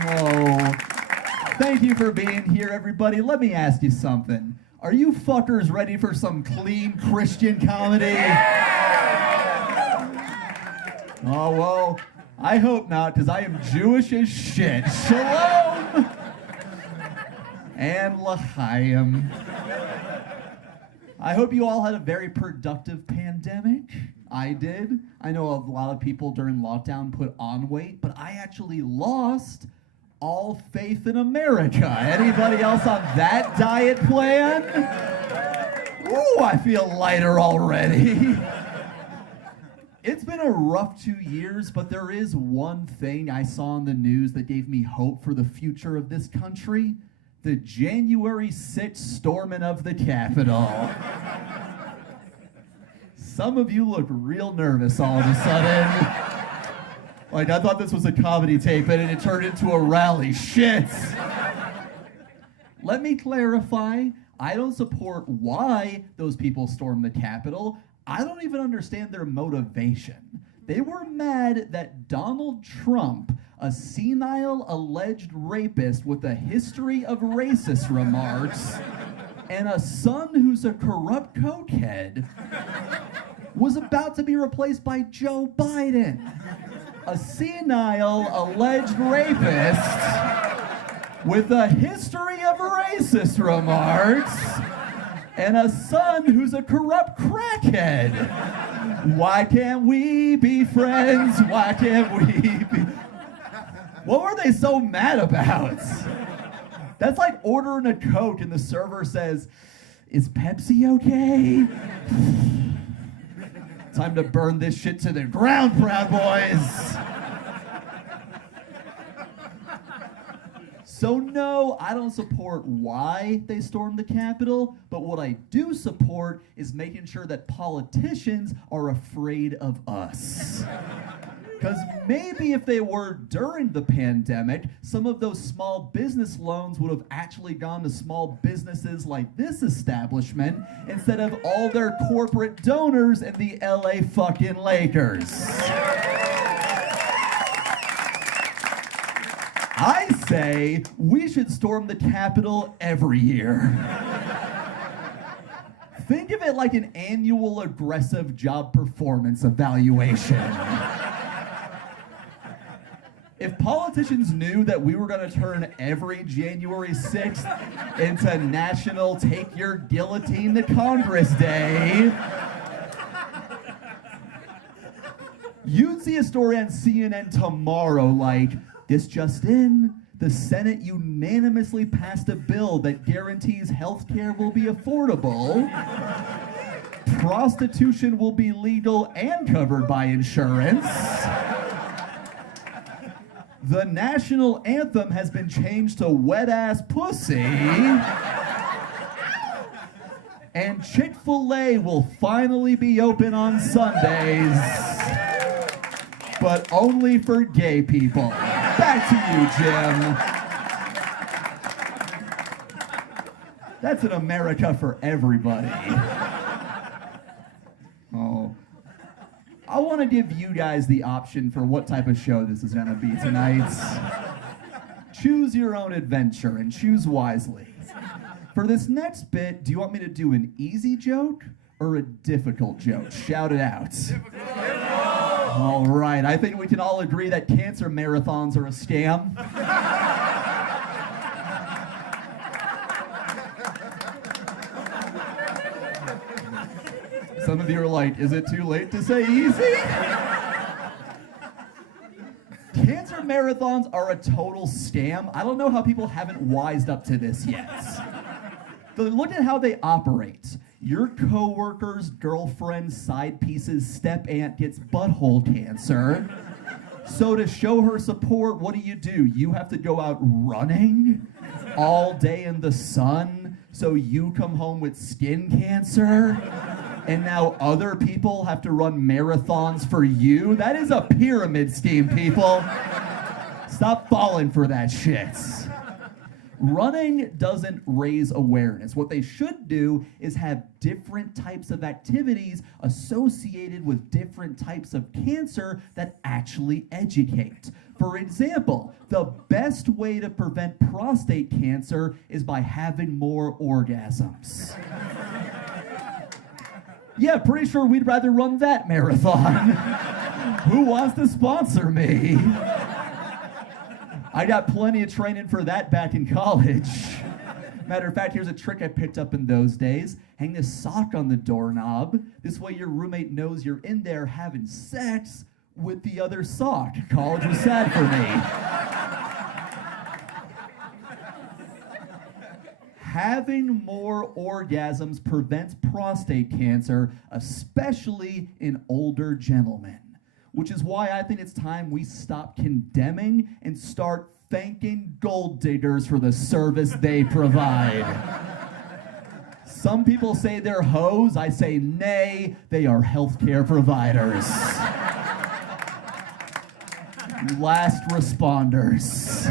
Oh, thank you for being here, everybody. Let me ask you something. Are you fuckers ready for some clean Christian comedy? Oh, well, I hope not, because I am Jewish as shit. Shalom and l'chaim. I hope you all had a very productive pandemic. I did. I know a lot of people during lockdown put on weight, but I actually lost all faith in America. Anybody else on that diet plan? Ooh, I feel lighter already. It's been a rough 2 years, but there is one thing I saw in the news that gave me hope for the future of this country. The January 6th storming of the Capitol. Some of you look real nervous all of a sudden. Like, I thought this was a comedy tape and it turned into a rally. Shit! Let me clarify. I don't support why those people stormed the Capitol. I don't even understand their motivation. They were mad that Donald Trump, a senile alleged rapist with a history of racist remarks, and a son who's a corrupt cokehead, was about to be replaced by Joe Biden, a senile alleged rapist with a history of racist remarks, and a son who's a corrupt crackhead. Why can't we be friends? Why can't we be... What were they so mad about? That's like ordering a Coke and the server says, "Is Pepsi okay?" Time to burn this shit to the ground, Proud Boys. So no, I don't support why they stormed the Capitol, but what I do support is making sure that politicians are afraid of us. Because maybe if they were during the pandemic, some of those small business loans would have actually gone to small businesses like this establishment instead of all their corporate donors and the LA fucking Lakers. I say we should storm the Capitol every year. Think of it like an annual aggressive job performance evaluation. If politicians knew that we were going to turn every January 6th into National Take Your Guillotine to Congress Day, you'd see a story on CNN tomorrow like, "This just in, the Senate unanimously passed a bill that guarantees health care will be affordable, prostitution will be legal and covered by insurance, the national anthem has been changed to Wet Ass Pussy, and Chick-fil-A will finally be open on Sundays, but only for gay people." Back to you, Jim. That's an America for everybody. Oh. I want to give you guys the option for what type of show this is going to be tonight. Choose your own adventure and choose wisely. For this next bit, do you want me to do an easy joke or a difficult joke? Shout it out. All right, I think we can all agree that cancer marathons are a scam. Some of you are like, is it too late to say easy? Cancer marathons are a total scam. I don't know how people haven't wised up to this yet. But look at how they operate. Your coworker's girlfriend's side piece's step aunt gets butthole cancer. So to show her support, what do? You have to go out running all day in the sun so you come home with skin cancer. And now other people have to run marathons for you. That is a pyramid scheme, people. Stop falling for that shit. Running doesn't raise awareness. What they should do is have different types of activities associated with different types of cancer that actually educate. For example, the best way to prevent prostate cancer is by having more orgasms. Yeah, pretty sure we'd rather run that marathon. Who wants to sponsor me? I got plenty of training for that back in college. Matter of fact, here's a trick I picked up in those days. Hang a sock on the doorknob. This way your roommate knows you're in there having sex with the other sock. College was sad for me. Having more orgasms prevents prostate cancer, especially in older gentlemen. Which is why I think it's time we stop condemning and start thanking gold diggers for the service they provide. Some people say they're hoes. I say nay, they are healthcare providers. Last responders.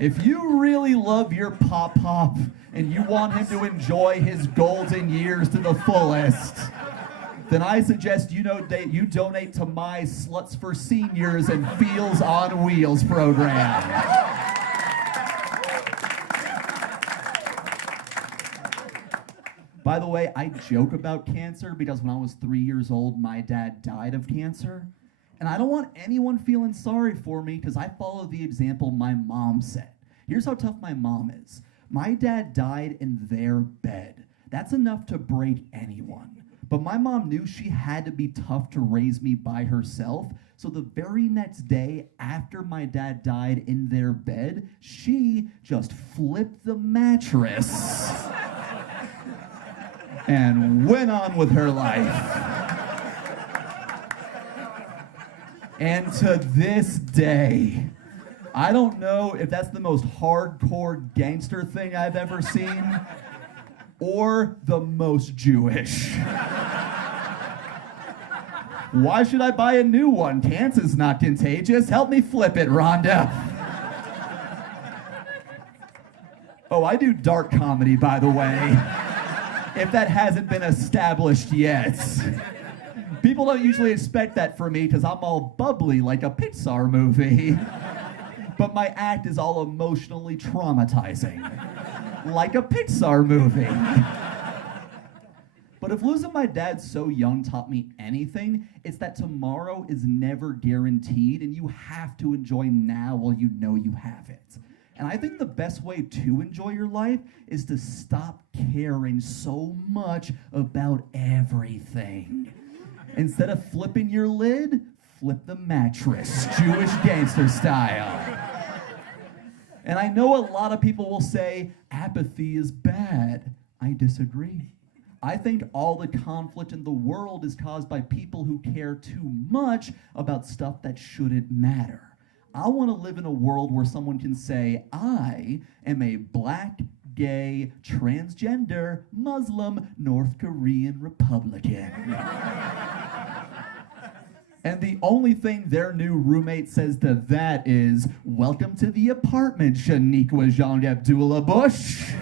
If you really love your pop-pop and you want him to enjoy his golden years to the fullest, then I suggest you donate to my Sluts for Seniors and Feels on Wheels program. By the way, I joke about cancer because when I was 3 years old, my dad died of cancer. And I don't want anyone feeling sorry for me because I follow the example my mom set. Here's how tough my mom is. My dad died in their bed. That's enough to break anyone. But my mom knew she had to be tough to raise me by herself. So the very next day after my dad died in their bed, she just flipped the mattress and went on with her life. And to this day, I don't know if that's the most hardcore gangster thing I've ever seen or the most Jewish. Why should I buy a new one? Cancer's not contagious. Help me flip it, Rhonda. Oh, I do dark comedy, by the way, if that hasn't been established yet. People don't usually expect that from me because I'm all bubbly like a Pixar movie. But my act is all emotionally traumatizing, like a Pixar movie. But if losing my dad so young taught me anything, it's that tomorrow is never guaranteed and you have to enjoy now while you know you have it. And I think the best way to enjoy your life is to stop caring so much about everything. Instead of flipping your lid, flip the mattress, Jewish gangster style. And I know a lot of people will say apathy is bad. I disagree. I think all the conflict in the world is caused by people who care too much about stuff that shouldn't matter. I want to live in a world where someone can say, I am a black, gay, transgender, Muslim, North Korean Republican. And the only thing their new roommate says to that is, welcome to the apartment, Shaniqua Jean Abdullah Bush.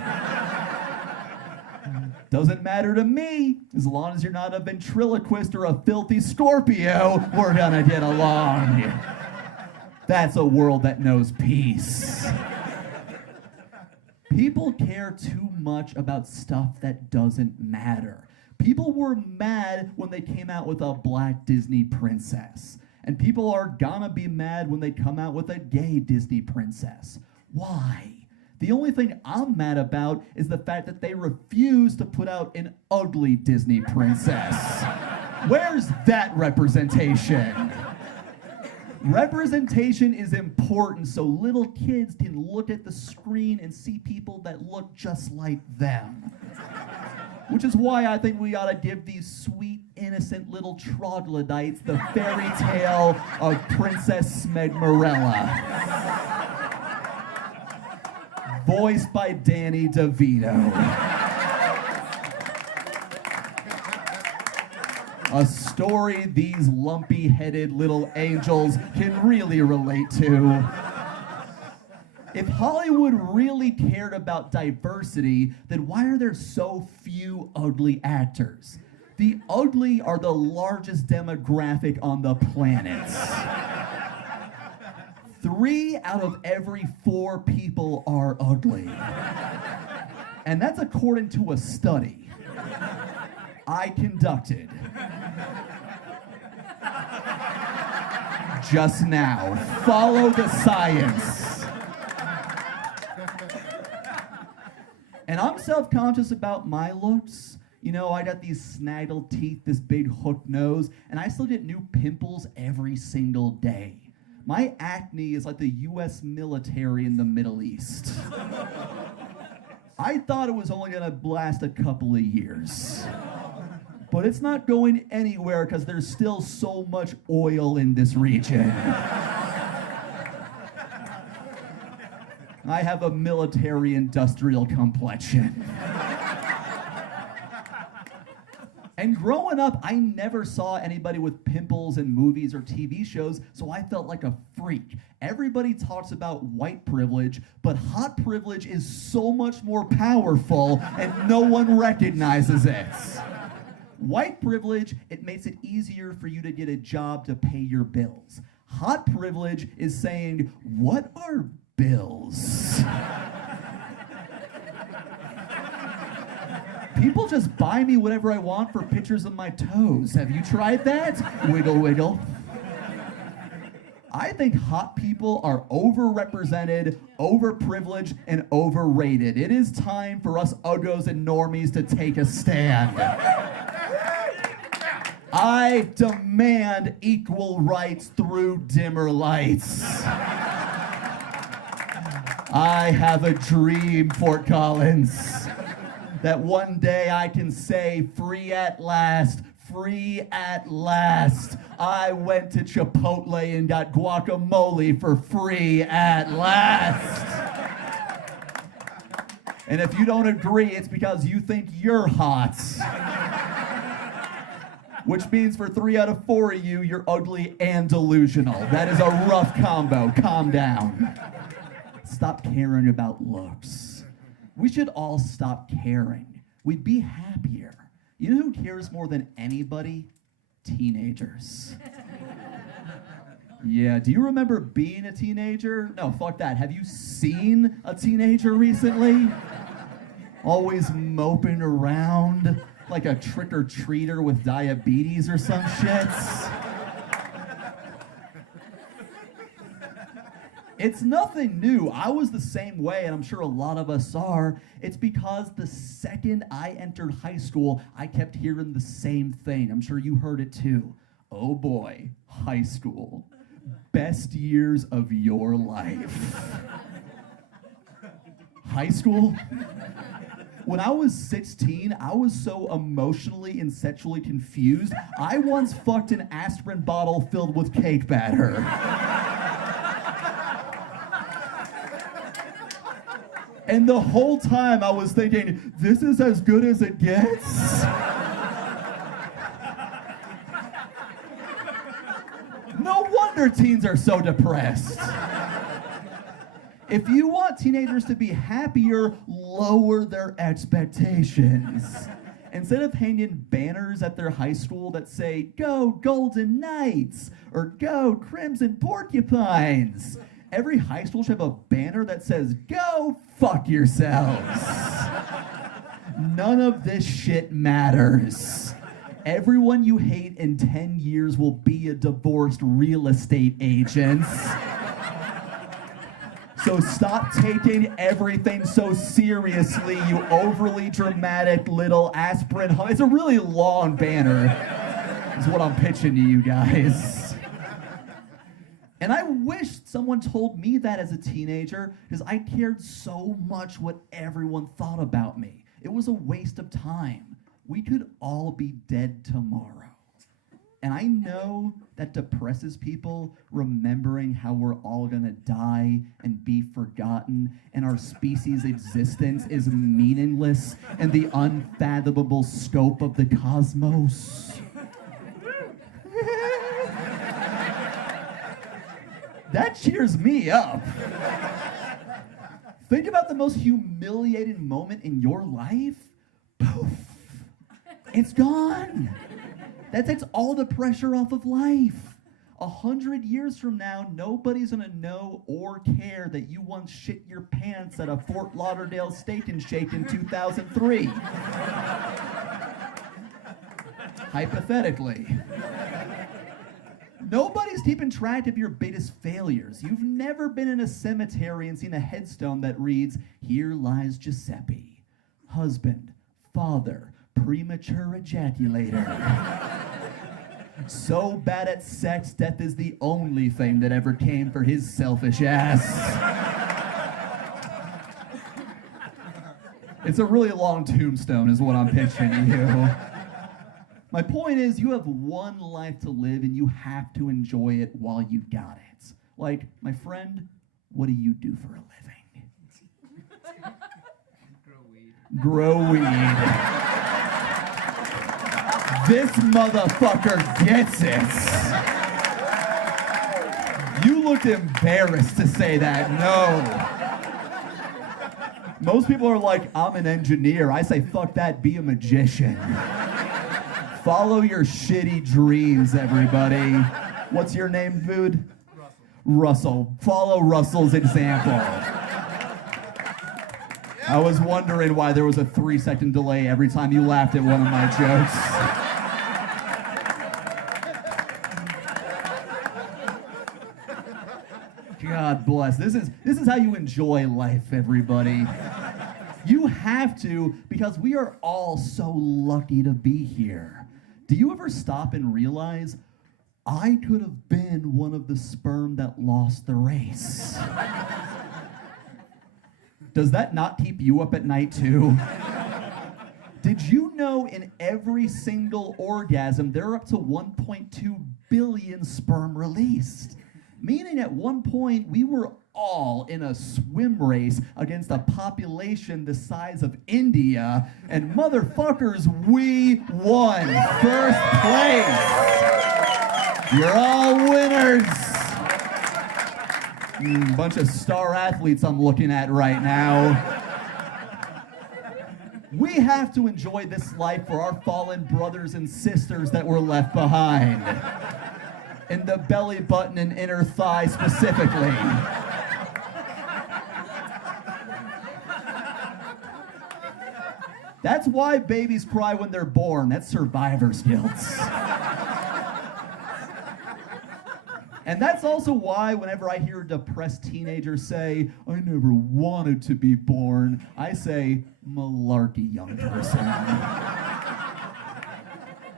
Doesn't matter to me. As long as you're not a ventriloquist or a filthy Scorpio, we're gonna get along. That's a world that knows peace. People care too much about stuff that doesn't matter. People were mad when they came out with a black Disney princess. And people are gonna be mad when they come out with a gay Disney princess. Why? The only thing I'm mad about is the fact that they refuse to put out an ugly Disney princess. Where's that representation? Representation is important so little kids can look at the screen and see people that look just like them. Which is why I think we ought to give these sweet, innocent little troglodytes the fairy tale of Princess Smegmarella. Voiced by Danny DeVito. A story these lumpy-headed little angels can really relate to. If Hollywood really cared about diversity, then why are there so few ugly actors? The ugly are the largest demographic on the planet. 3 out of every 4 people are ugly. And that's according to a study I conducted just now. Follow the science. And I'm self-conscious about my looks. You know, I got these snaggled teeth, this big hook nose, and I still get new pimples every single day. My acne is like the US military in the Middle East. I thought it was only gonna last a couple of years. But it's not going anywhere because there's still so much oil in this region. I have a military industrial complexion. And growing up, I never saw anybody with pimples in movies or TV shows, so I felt like a freak. Everybody talks about white privilege, but hot privilege is so much more powerful, and no one recognizes it. White privilege, it makes it easier for you to get a job to pay your bills. Hot privilege is saying, what are bills? People just buy me whatever I want for pictures of my toes. Have you tried that? Wiggle, wiggle. I think hot people are overrepresented, overprivileged, and overrated. It is time for us uggos and normies to take a stand. I demand equal rights through dimmer lights. I have a dream, Fort Collins, that one day I can say, free at last, free at last. I went to Chipotle and got guacamole for free at last. And if you don't agree, it's because you think you're hot. Which means for 3 out of 4 of you, you're ugly and delusional. That is a rough combo. Calm down. Stop caring about looks. We should all stop caring. We'd be happier. You know who cares more than anybody? Teenagers. Yeah, do you remember being a teenager? No, fuck that. Have you seen a teenager recently? Always moping around like a trick-or-treater with diabetes or some shit. It's nothing new. I was the same way, and I'm sure a lot of us are. It's because the second I entered high school, I kept hearing the same thing. I'm sure you heard it too. Oh boy, high school. Best years of your life. High school? When I was 16, I was so emotionally and sexually confused, I once fucked an aspirin bottle filled with cake batter. And the whole time I was thinking, this is as good as it gets? No wonder teens are so depressed. If you want teenagers to be happier, lower their expectations. Instead of hanging banners at their high school that say, "Go Golden Knights," or "Go Crimson Porcupines," every high school should have a banner that says, "Go fuck yourselves." None of this shit matters. Everyone you hate in 10 years will be a divorced real estate agent. So stop taking everything so seriously, you overly dramatic little aspirin. It's a really long banner, is what I'm pitching to you guys. And I wish someone told me that as a teenager, because I cared so much what everyone thought about me. It was a waste of time. We could all be dead tomorrow. And I know that depresses people, remembering how we're all gonna die and be forgotten, and our species' existence is meaningless in the unfathomable scope of the cosmos. That cheers me up. Think about the most humiliating moment in your life. Poof. It's gone. That takes all the pressure off of life. 100 years from now, nobody's gonna know or care that you once shit your pants at a Fort Lauderdale Steak and Shake in 2003. Hypothetically. Nobody's keeping track of your biggest failures. You've never been in a cemetery and seen a headstone that reads, "Here lies Giuseppe, husband, father, premature ejaculator. So bad at sex, death is the only thing that ever came for his selfish ass." It's a really long tombstone is what I'm pitching you. My point is, you have one life to live and you have to enjoy it while you got it. Like, my friend, what do you do for a living? Grow weed. This motherfucker gets it. You looked embarrassed to say that. No. Most people are like, I'm an engineer. I say, fuck that, be a magician. Follow your shitty dreams, everybody. What's your name, Vood? Russell. Follow Russell's example. I was wondering why there was a 3-second delay every time you laughed at one of my jokes. God bless. This is how you enjoy life, everybody. You have to, because we are all so lucky to be here. Do you ever stop and realize, I could have been one of the sperm that lost the race? Does that not keep you up at night too? Did you know in every single orgasm, there are up to 1.2 billion sperm released? Meaning at one point, we were all in a swim race against a population the size of India, and motherfuckers, we won first place. You're all winners. Bunch of star athletes I'm looking at right now. We have to enjoy this life for our fallen brothers and sisters that were left behind. In the belly button and inner thigh specifically. That's why babies cry when they're born. That's survivor's guilt. And that's also why whenever I hear a depressed teenager say, I never wanted to be born, I say, malarkey, young person.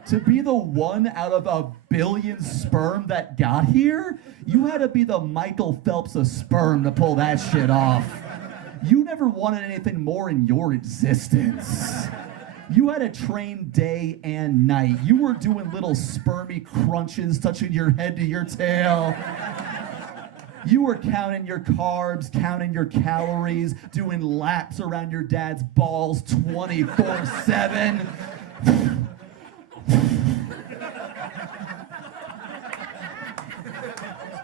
To be the one out of a billion sperm that got here, you had to be the Michael Phelps of sperm to pull that shit off. You never wanted anything more in your existence. You had to train day and night. You were doing little spermy crunches, touching your head to your tail. You were counting your carbs, counting your calories, doing laps around your dad's balls 24/7.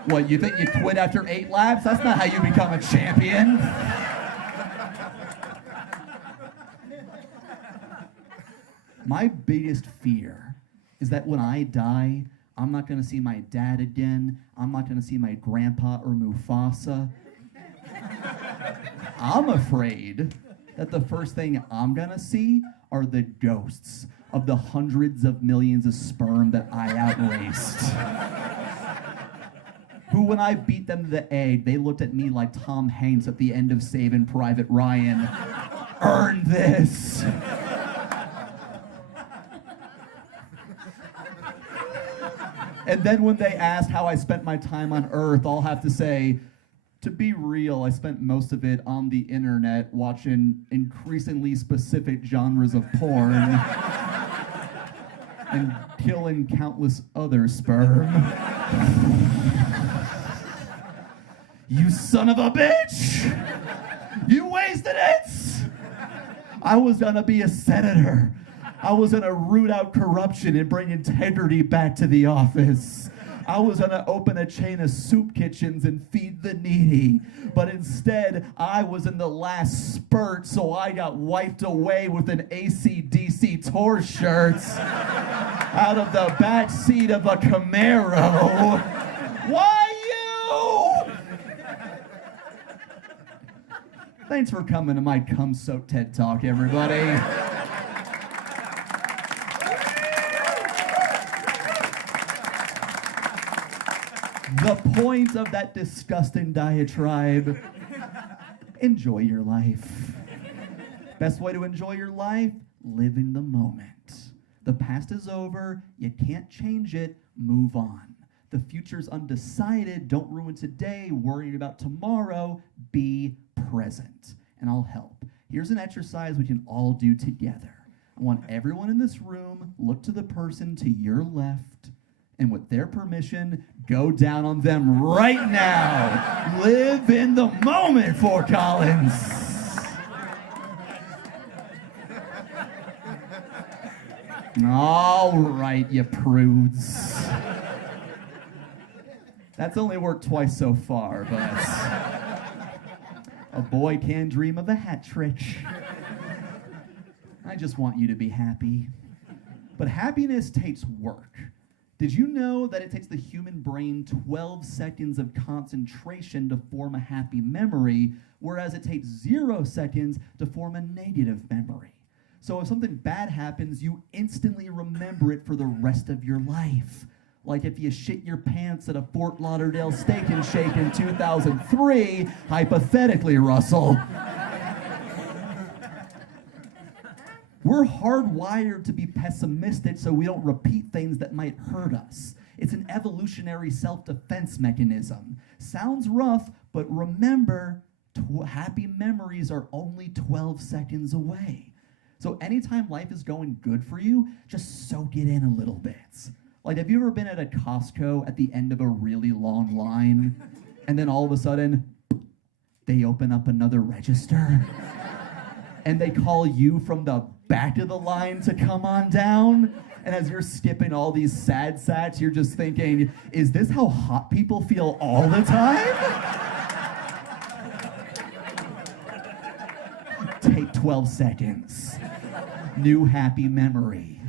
What, you think you quit after 8 laps? That's not how you become a champion. My biggest fear is that when I die, I'm not gonna see my dad again. I'm not gonna see my grandpa or Mufasa. I'm afraid that the first thing I'm gonna see are the ghosts of the hundreds of millions of sperm that I outraced. Who, when I beat them to the egg, they looked at me like Tom Hanks at the end of Saving Private Ryan. Earn this. And then when they ask how I spent my time on Earth, I'll have to say, to be real, I spent most of it on the internet watching increasingly specific genres of porn and killing countless other sperm. You son of a bitch! You wasted it! I was gonna be a senator. I was gonna root out corruption and bring integrity back to the office. I was gonna open a chain of soup kitchens and feed the needy. But instead, I was in the last spurt, so I got wiped away with an AC/DC tour shirt out of the back seat of a Camaro. Why you? Thanks for coming to my cum-soaked TED Talk, everybody. The point of that disgusting diatribe, enjoy your life. Best way to enjoy your life, live in the moment. The past is over, you can't change it, move on. The future's undecided, don't ruin today, worrying about tomorrow, be present. And I'll help. Here's an exercise we can all do together. I want everyone in this room, look to the person to your left, and with their permission, go down on them right now. Live in the moment, Fort Collins. All right, you prudes. That's only worked twice so far, but a boy can dream of a hat trick. I just want you to be happy. But happiness takes work. Did you know that it takes the human brain 12 seconds of concentration to form a happy memory, whereas it takes 0 seconds to form a negative memory? So if something bad happens, you instantly remember it for the rest of your life. Like if you shit your pants at a Fort Lauderdale Steak and Shake in 2003, hypothetically, Russell. We're hardwired to be pessimistic so we don't repeat things that might hurt us. It's an evolutionary self-defense mechanism. Sounds rough, but remember, happy memories are only 12 seconds away. So anytime life is going good for you, just soak it in a little bit. Like, have you ever been at a Costco at the end of a really long line, and then all of a sudden, they open up another register? And they call you from the back of the line to come on down? And as you're skipping all these sad sacks, you're just thinking, is this how hot people feel all the time? Take 12 seconds. New happy memory.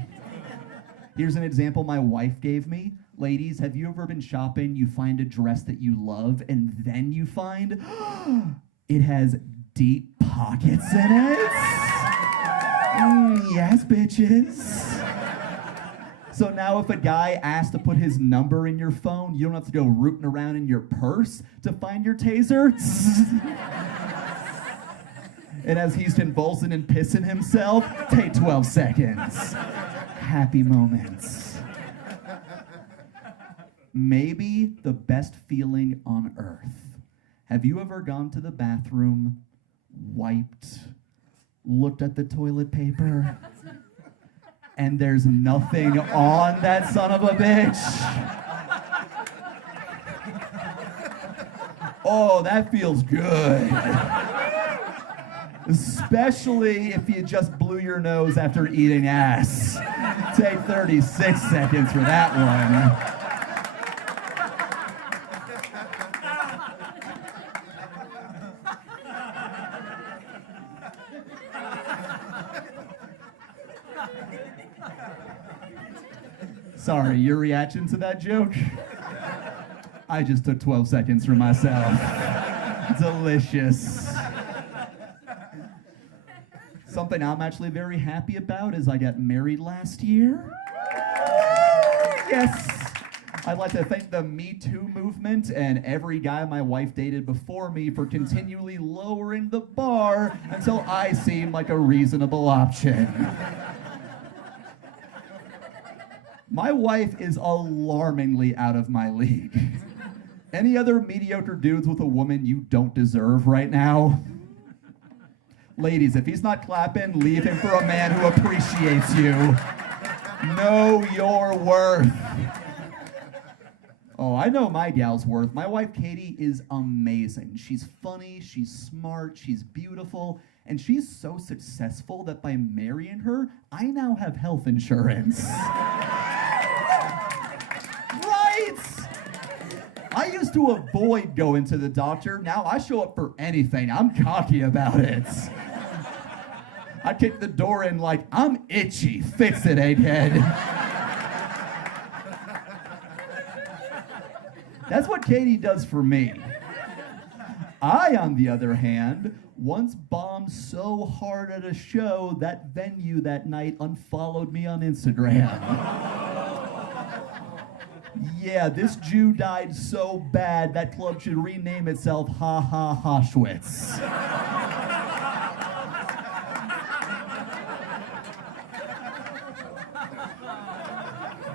Here's an example my wife gave me. Ladies, have you ever been shopping, you find a dress that you love, and then you find it has deep pockets in it? Yes, bitches. So now if a guy asks to put his number in your phone, you don't have to go rooting around in your purse to find your taser. And as he's convulsing and pissing himself, take 12 seconds. Happy moments. Maybe the best feeling on earth. Have you ever gone to the bathroom, wiped, looked at the toilet paper, and there's nothing on that son of a bitch? Oh, that feels good. Especially if you just blew your nose after eating ass. Take 36 seconds for that one. Sorry, your reaction to that joke? I just took 12 seconds for myself. Delicious. Something I'm actually very happy about is I got married last year. Yes. I'd like to thank the Me Too movement and every guy my wife dated before me for continually lowering the bar until I seemed like a reasonable option. My wife is alarmingly out of my league. Any other mediocre dudes with a woman you don't deserve right now? Ladies, if he's not clapping, leave him for a man who appreciates you. Know your worth. Oh, I know my gal's worth. My wife, Katie, is amazing. She's funny, she's smart, she's beautiful, and she's so successful that by marrying her, I now have health insurance. Right? I used to avoid going to the doctor. Now I show up for anything. I'm cocky about it. I kick the door in like, I'm itchy. Fix it, egghead. That's what Katie does for me. I, on the other hand, once bombed so hard at a show that venue that night unfollowed me on Instagram. Yeah, this Jew died so bad that club should rename itself Ha Ha Auschwitz.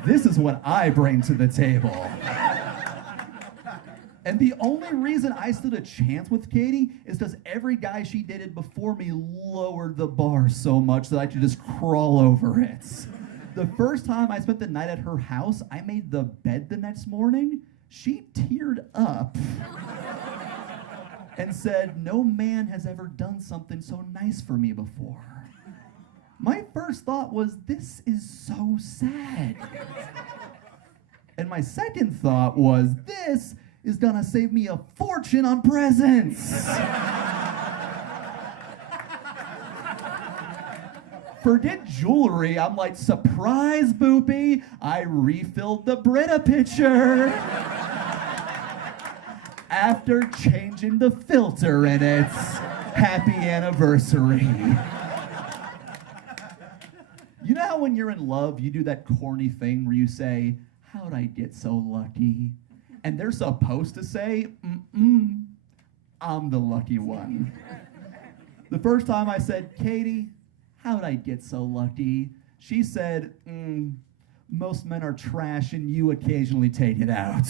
This is what I bring to the table. And the only reason I stood a chance with Katie is because every guy she dated before me lowered the bar so much that I could just crawl over it. The first time I spent the night at her house, I made the bed the next morning. She teared up and said, "No man has ever done something so nice for me before." My first thought was, this is so sad. And my second thought was, this is gonna save me a fortune on presents. Forget jewelry, I'm like, surprise, Boopy, I refilled the Brita pitcher after changing the filter in it. Happy anniversary. You know how when you're in love, you do that corny thing where you say, how'd I get so lucky? And they're supposed to say, I'm the lucky one. The first time I said, Katie, how'd I get so lucky? She said, most men are trash and you occasionally take it out.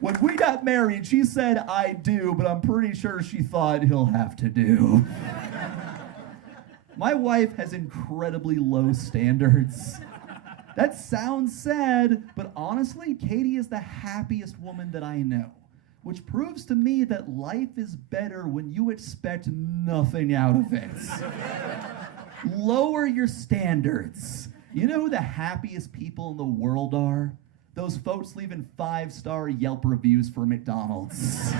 When we got married, she said, I do, but I'm pretty sure she thought he'll have to do. My wife has incredibly low standards. That sounds sad, but honestly, Katie is the happiest woman that I know, which proves to me that life is better when you expect nothing out of it. Lower your standards. You know who the happiest people in the world are? Those folks leaving 5-star Yelp reviews for McDonald's.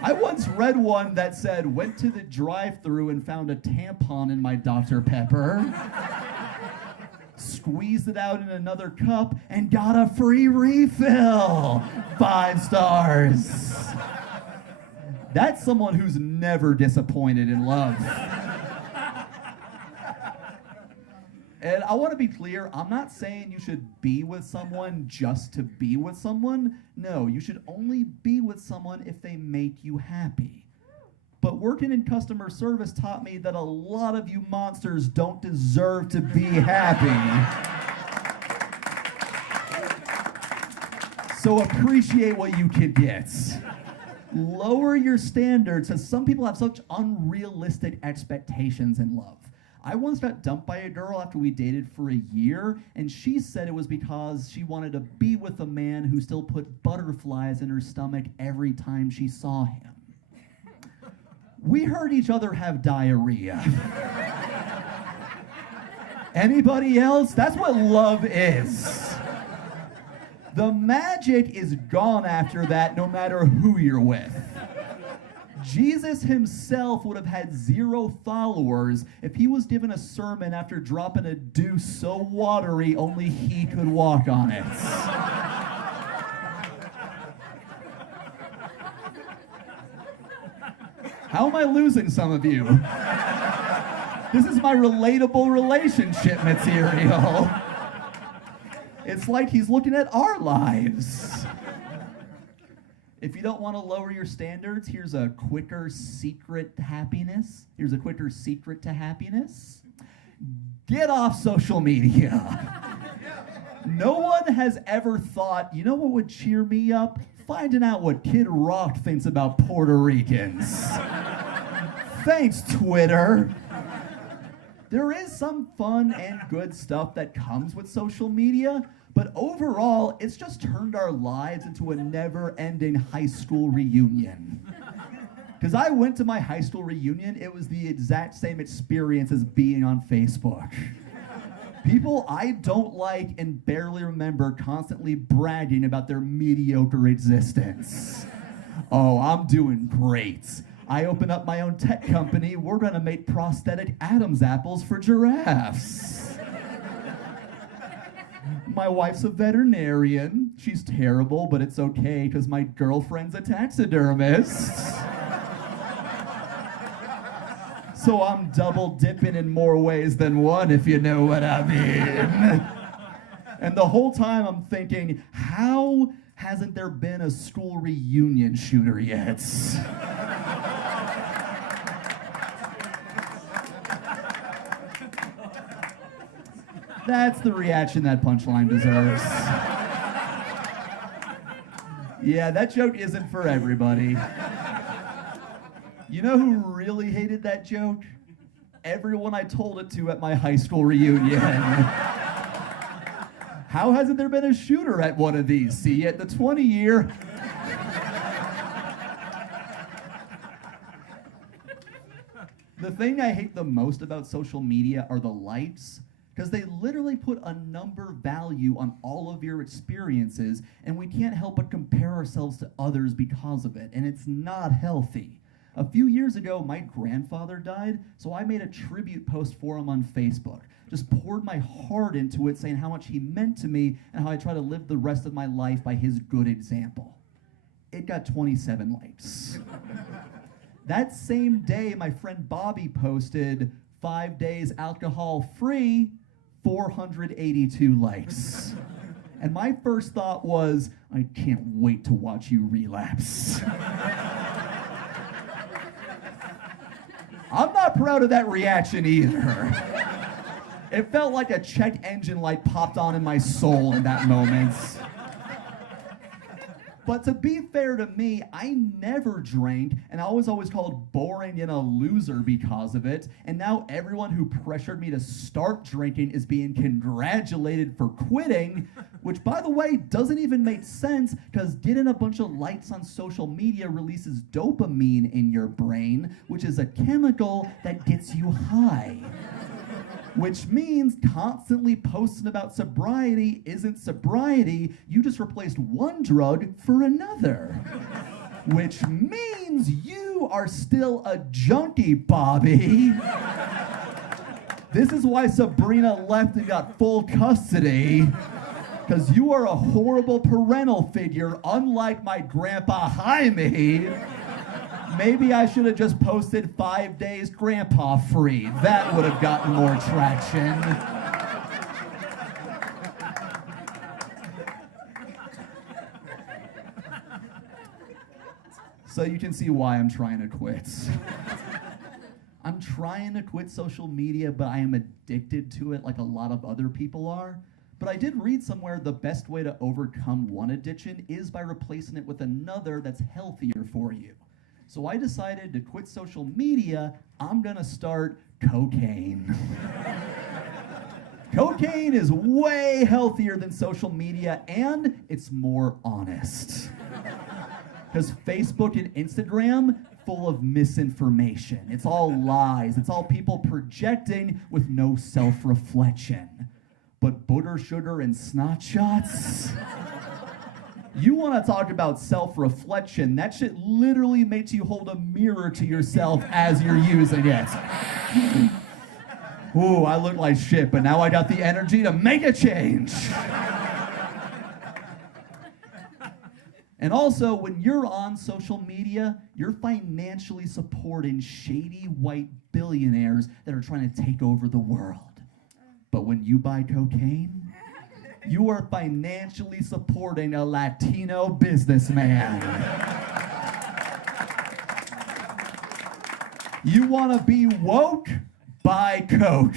I once read one that said, went to the drive-thru and found a tampon in my Dr. Pepper, squeezed it out in another cup, and got a free refill. 5 stars. That's someone who's never disappointed in love. And I want to be clear, I'm not saying you should be with someone just to be with someone. No, you should only be with someone if they make you happy. But working in customer service taught me that a lot of you monsters don't deserve to be happy. So appreciate what you can get. Lower your standards, because some people have such unrealistic expectations in love. I once got dumped by a girl after we dated for a year, and she said it was because she wanted to be with a man who still put butterflies in her stomach every time she saw him. We heard each other have diarrhea. Anybody else? That's what love is. The magic is gone after that, no matter who you're with. Jesus himself would have had 0 followers if he was given a sermon after dropping a deuce so watery only he could walk on it. How am I losing some of you? This is my relatable relationship material. It's like he's looking at our lives. If you don't want to lower your standards, here's a quicker secret to happiness. Get off social media. No one has ever thought, you know what would cheer me up? Finding out what Kid Rock thinks about Puerto Ricans. Thanks, Twitter. There is some fun and good stuff that comes with social media, but overall, it's just turned our lives into a never-ending high school reunion. Because I went to my high school reunion, it was the exact same experience as being on Facebook. People I don't like and barely remember constantly bragging about their mediocre existence. Oh, I'm doing great. I opened up my own tech company. We're gonna make prosthetic Adam's apples for giraffes. My wife's a veterinarian. She's terrible, but it's okay because my girlfriend's a taxidermist. So I'm double dipping in more ways than one, if you know what I mean. And the whole time I'm thinking, how hasn't there been a school reunion shooter yet? That's the reaction that punchline deserves. Yeah, that joke isn't for everybody. You know who really hated that joke? Everyone I told it to at my high school reunion. How hasn't there been a shooter at one of these? See you at the 20-year. The thing I hate the most about social media are the likes, because they literally put a number value on all of your experiences, and we can't help but compare ourselves to others because of it, and it's not healthy. A few years ago, my grandfather died, so I made a tribute post for him on Facebook. Just poured my heart into it, saying how much he meant to me and how I try to live the rest of my life by his good example. It got 27 likes. That same day, my friend Bobby posted 5 days alcohol-free, 482 likes. And my first thought was, I can't wait to watch you relapse. I'm not proud of that reaction either. It felt like a check engine light popped on in my soul in that moment. But to be fair to me, I never drank, and I was always called boring and a loser because of it, and now everyone who pressured me to start drinking is being congratulated for quitting, which, by the way, doesn't even make sense, because getting a bunch of likes on social media releases dopamine in your brain, which is a chemical that gets you high. Which means constantly posting about sobriety isn't sobriety, you just replaced one drug for another. Which means you are still a junkie, Bobby. This is why Sabrina left and got full custody, because you are a horrible parental figure, unlike my grandpa Jaime. Maybe I should have just posted 5 days grandpa free. That would have gotten more traction. So you can see why I'm trying to quit. I'm trying to quit social media, but I am addicted to it like a lot of other people are. But I did read somewhere the best way to overcome one addiction is by replacing it with another that's healthier for you. So I decided to quit social media. I'm gonna start cocaine. Cocaine is way healthier than social media, and it's more honest. Because Facebook and Instagram, full of misinformation. It's all lies. It's all people projecting with no self-reflection. But butter, sugar, and snot shots? You want to talk about self-reflection? That shit literally makes you hold a mirror to yourself as you're using it. Ooh, I look like shit, but now I got the energy to make a change. And also, when you're on social media, you're financially supporting shady white billionaires that are trying to take over the world. But when you buy cocaine, you are financially supporting a Latino businessman. You want to be woke? Buy Coke.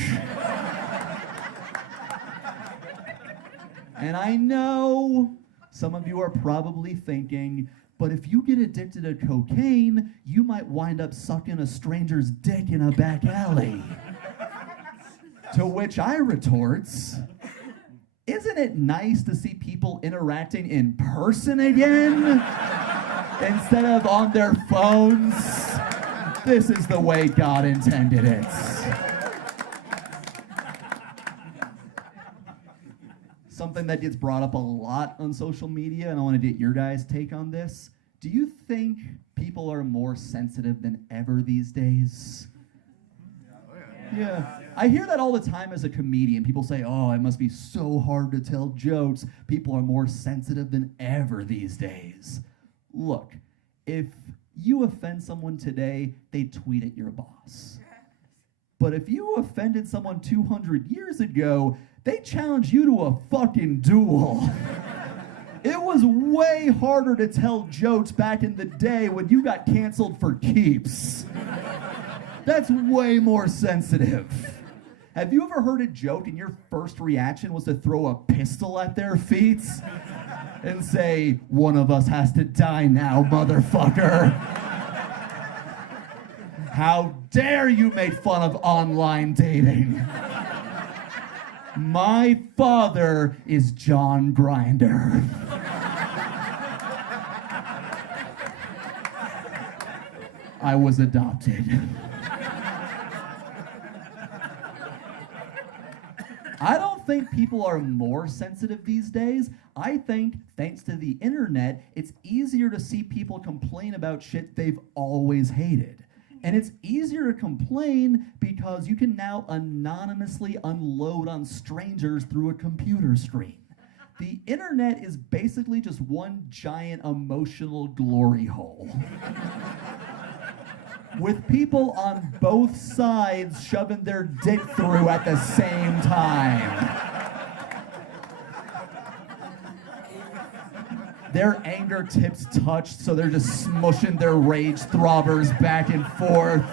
And I know some of you are probably thinking, but if you get addicted to cocaine, you might wind up sucking a stranger's dick in a back alley. To which I retorts, isn't it nice to see people interacting in person again? instead of on their phones. This is the way God intended it. Something that gets brought up a lot on social media, and I want to get your guys' take on this. Do you think people are more sensitive than ever these days? Yeah. I hear that all the time as a comedian. People say, oh, it must be so hard to tell jokes. People are more sensitive than ever these days. Look, if you offend someone today, they tweet at your boss. But if you offended someone 200 years ago, they challenge you to a fucking duel. It was way harder to tell jokes back in the day when you got canceled for keeps. That's way more sensitive. Have you ever heard a joke and your first reaction was to throw a pistol at their feet and say, one of us has to die now, motherfucker? How dare you make fun of online dating? My father is John Grinder. I was adopted. I don't think people are more sensitive these days. I think, thanks to the internet, it's easier to see people complain about shit they've always hated. And it's easier to complain because you can now anonymously unload on strangers through a computer screen. The internet is basically just one giant emotional glory hole. With people on both sides shoving their dick through at the same time. Their anger tips touched, so they're just smushing their rage throbbers back and forth.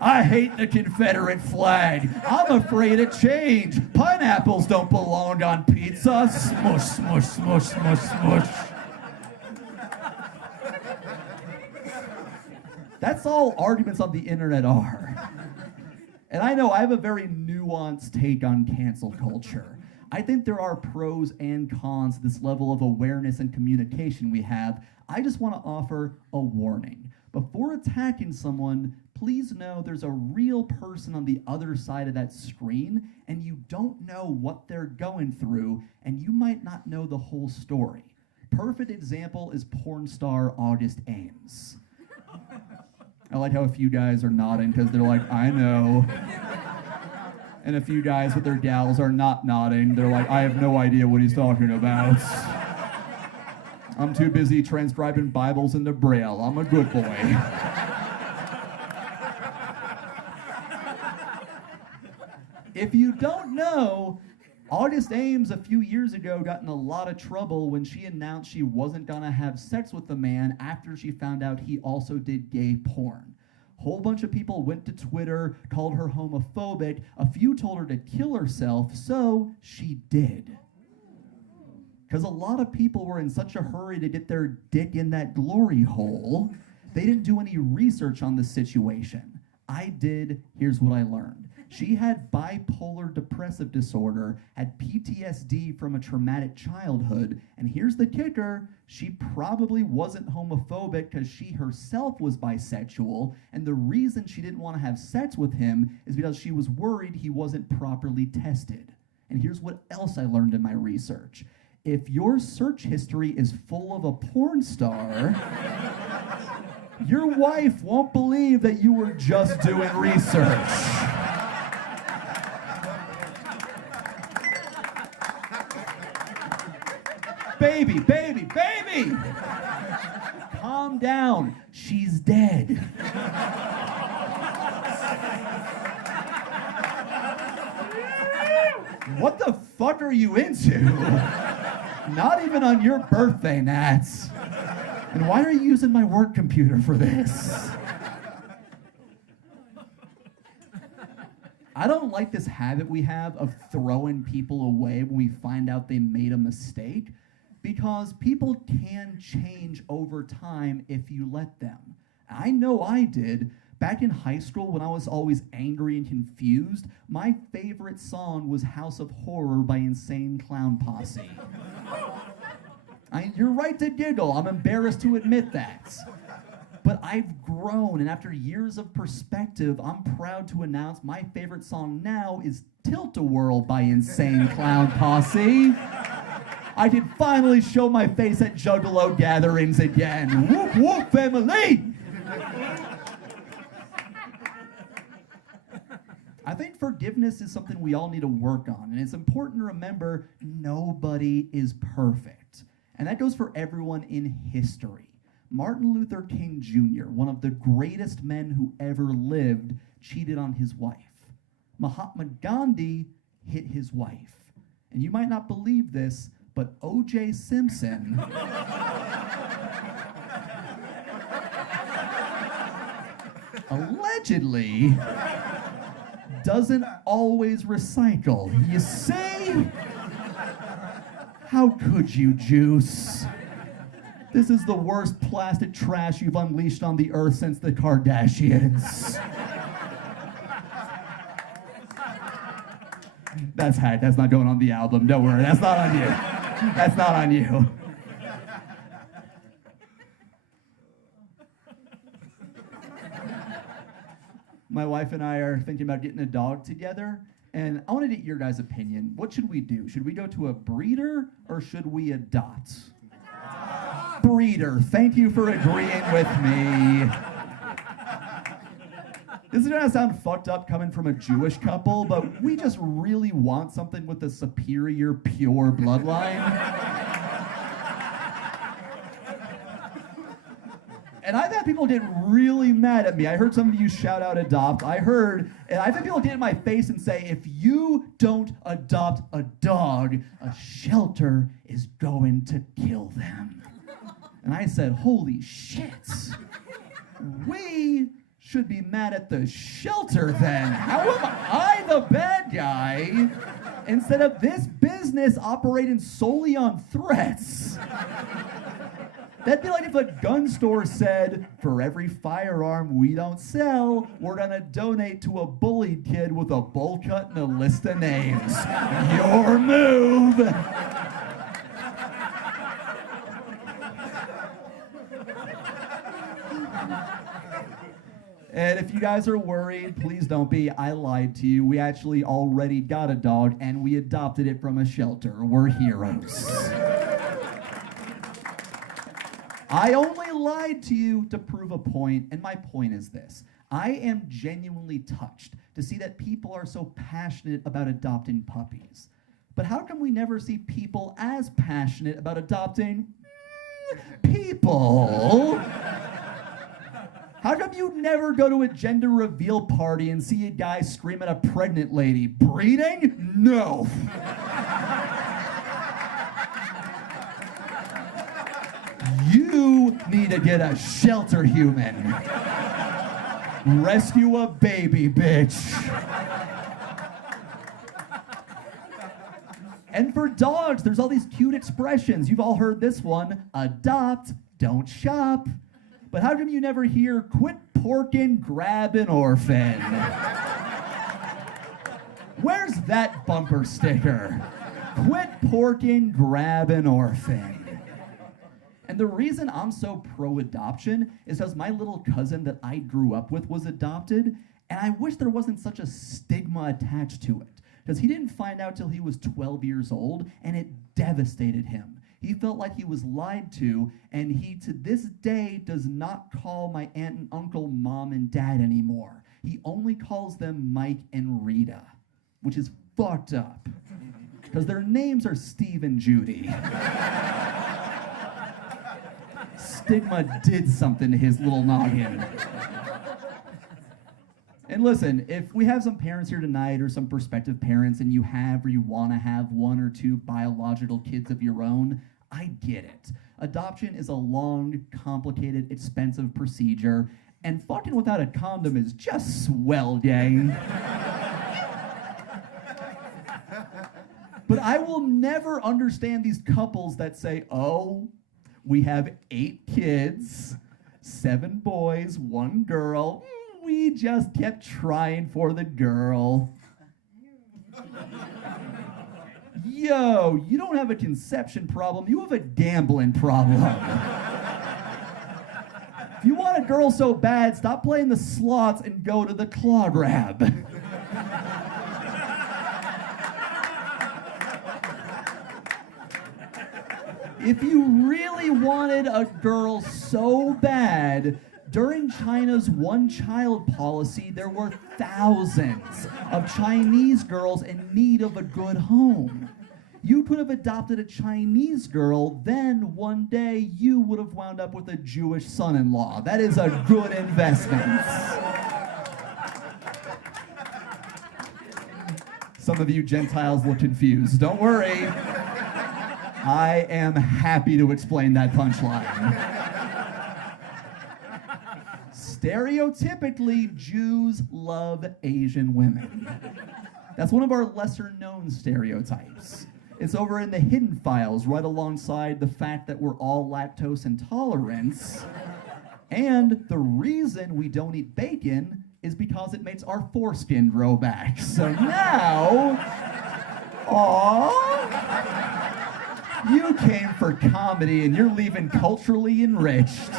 I hate the Confederate flag. I'm afraid of change. Pineapples don't belong on pizza. Smush, smush, smush, smush, smush. That's all arguments on the internet are. And I know I have a very nuanced take on cancel culture. I think there are pros and cons to this level of awareness and communication we have. I just want to offer a warning. Before attacking someone, please know there's a real person on the other side of that screen, and you don't know what they're going through, and you might not know the whole story. Perfect example is porn star August Ames. I like how a few guys are nodding because they're like, I know. And a few guys with their gals are not nodding. They're like, I have no idea what he's talking about. I'm too busy transcribing Bibles into Braille. I'm a good boy. If you don't know, August Ames a few years ago got in a lot of trouble when she announced she wasn't gonna have sex with the man after she found out he also did gay porn. Whole bunch of people went to Twitter, called her homophobic. A few told her to kill herself, so she did. Because a lot of people were in such a hurry to get their dick in that glory hole, they didn't do any research on the situation. I did. Here's what I learned. She had bipolar depressive disorder, had PTSD from a traumatic childhood, and here's the kicker, she probably wasn't homophobic because she herself was bisexual, and the reason she didn't want to have sex with him is because she was worried he wasn't properly tested. And here's what else I learned in my research. If your search history is full of a porn star, your wife won't believe that you were just doing research. Baby, baby, baby! Calm down. She's dead. What the fuck are you into? Not even on your birthday, Nat. And why are you using my work computer for this? I don't like this habit we have of throwing people away when we find out they made a mistake, because people can change over time if you let them. I know I did. Back in high school, when I was always angry and confused, my favorite song was House of Horror by Insane Clown Posse. You're right to giggle. I'm embarrassed to admit that. But I've grown, and after years of perspective, I'm proud to announce my favorite song now is Tilt-A-Whirl by Insane Clown Posse. I can finally show my face at Juggalo gatherings again. Whoop, whoop, family! I think forgiveness is something we all need to work on, and it's important to remember nobody is perfect. And that goes for everyone in history. Martin Luther King Jr., one of the greatest men who ever lived, cheated on his wife. Mahatma Gandhi hit his wife. And you might not believe this, but O.J. Simpson allegedly doesn't always recycle. You see? How could you, Juice? This is the worst plastic trash you've unleashed on the earth since the Kardashians. That's hack. That's not going on the album. Don't worry. That's not on you. That's not on you. My wife and I are thinking about getting a dog together, and I want to get your guys' opinion. What should we do? Should we go to a breeder or should we adopt? Breeder. Thank you for agreeing with me. This is gonna sound fucked up coming from a Jewish couple, but we just really want something with a superior, pure bloodline. And I've had people get really mad at me. I heard some of you shout out adopt. I've had people get in my face and say, if you don't adopt a dog, a shelter is going to kill them. And I said, holy shit. We should be mad at the shelter then. How am I the bad guy instead of this business operating solely on threats? That'd be like if a gun store said, for every firearm we don't sell, we're gonna donate to a bullied kid with a bowl cut and a list of names. Your move! And if you guys are worried, please don't be. I lied to you. We actually already got a dog and we adopted it from a shelter. We're heroes. I only lied to you to prove a point, and my point is this. I am genuinely touched to see that people are so passionate about adopting puppies. But how come we never see people as passionate about adopting people? How come you never go to a gender reveal party and see a guy scream at a pregnant lady, breeding? No. You need to get a shelter human. Rescue a baby, bitch. And for dogs, there's all these cute expressions. You've all heard this one, adopt, don't shop. But how come you never hear, quit porking, grab an orphan? Where's that bumper sticker? Quit porking, grab an orphan. And the reason I'm so pro-adoption is because my little cousin that I grew up with was adopted, and I wish there wasn't such a stigma attached to it, because he didn't find out till he was 12 years old, and it devastated him. He felt like he was lied to, and he, to this day, does not call my aunt and uncle mom and dad anymore. He only calls them Mike and Rita, which is fucked up, because their names are Steve and Judy. Stigma did something to his little noggin. And listen, if we have some parents here tonight or some prospective parents and you have or you want to have one or two biological kids of your own, I get it. Adoption is a long, complicated, expensive procedure, and fucking without a condom is just swell, gang. But I will never understand these couples that say, oh, we have 8 kids, 7 boys, 1 girl. We just kept trying for the girl. yo, you don't have a conception problem, you have a gambling problem. If you want a girl so bad, stop playing the slots and go to the claw grab. If you really wanted a girl so bad, during China's one-child policy, there were thousands of Chinese girls in need of a good home. You could have adopted a Chinese girl, then one day you would have wound up with a Jewish son-in-law. That is a good investment. Some of you Gentiles look confused. Don't worry. I am happy to explain that punchline. Stereotypically, Jews love Asian women. That's one of our lesser-known stereotypes. It's over in the hidden files, right alongside the fact that we're all lactose intolerant. And the reason we don't eat bacon is because it makes our foreskin grow back. So now, you came for comedy and you're leaving culturally enriched.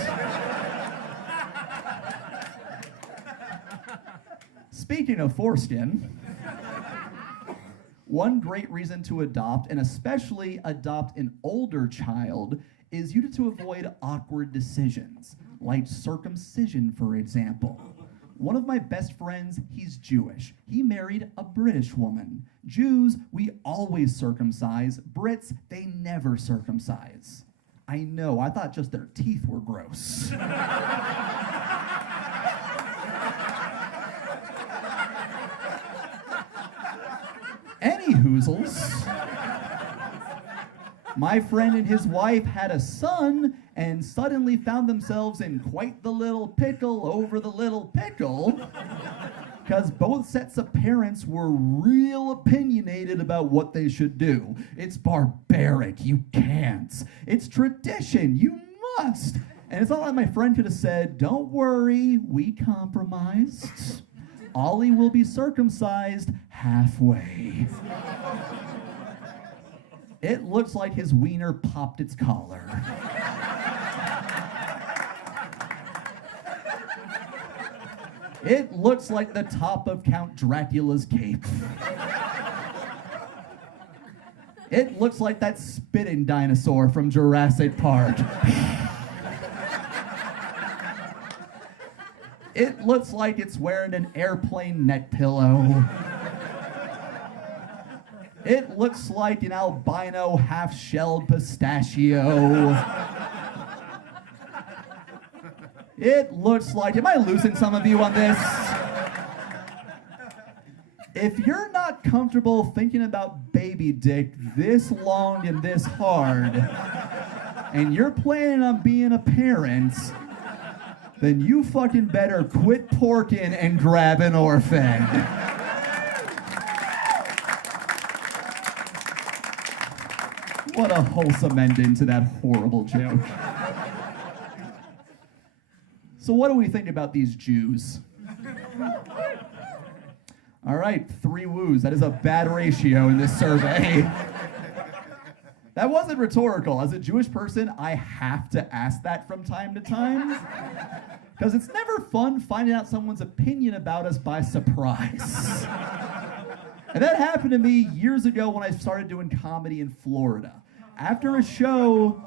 Speaking of foreskin, one great reason to adopt, and especially adopt an older child, is to avoid awkward decisions, like circumcision, for example. One of my best friends, he's Jewish. He married a British woman. Jews, we always circumcise. Brits, they never circumcise. I know, I thought just their teeth were gross. Any hoozles. My friend and his wife had a son and suddenly found themselves in quite the little pickle over the little pickle because both sets of parents were real opinionated about what they should do. It's barbaric, you can't. It's tradition, you must. And it's not like my friend could have said, don't worry, we compromised. Ollie will be circumcised halfway. It looks like his wiener popped its collar. It looks like the top of Count Dracula's cape. It looks like that spitting dinosaur from Jurassic Park. It looks like it's wearing an airplane neck pillow. It looks like an albino half-shelled pistachio. It looks like, am I losing some of you on this? If you're not comfortable thinking about baby dick this long and this hard, and you're planning on being a parent, then you fucking better quit porking and grab an orphan. What a wholesome ending to that horrible joke. So what do we think about these Jews? All right, 3 woos. That is a bad ratio in this survey. That wasn't rhetorical. As a Jewish person, I have to ask that from time to time. Because it's never fun finding out someone's opinion about us by surprise. And that happened to me years ago when I started doing comedy in Florida. After a show,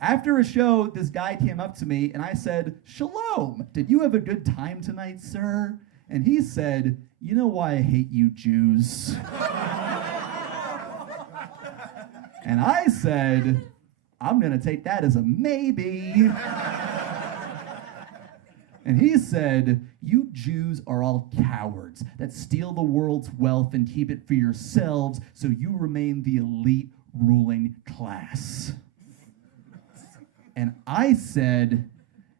After a show, this guy came up to me and I said, "Shalom, did you have a good time tonight, sir?" And he said, "You know why I hate you Jews?" And I said, "I'm gonna take that as a maybe." And he said, "You Jews are all cowards that steal the world's wealth and keep it for yourselves so you remain the elite ruling class." And I said,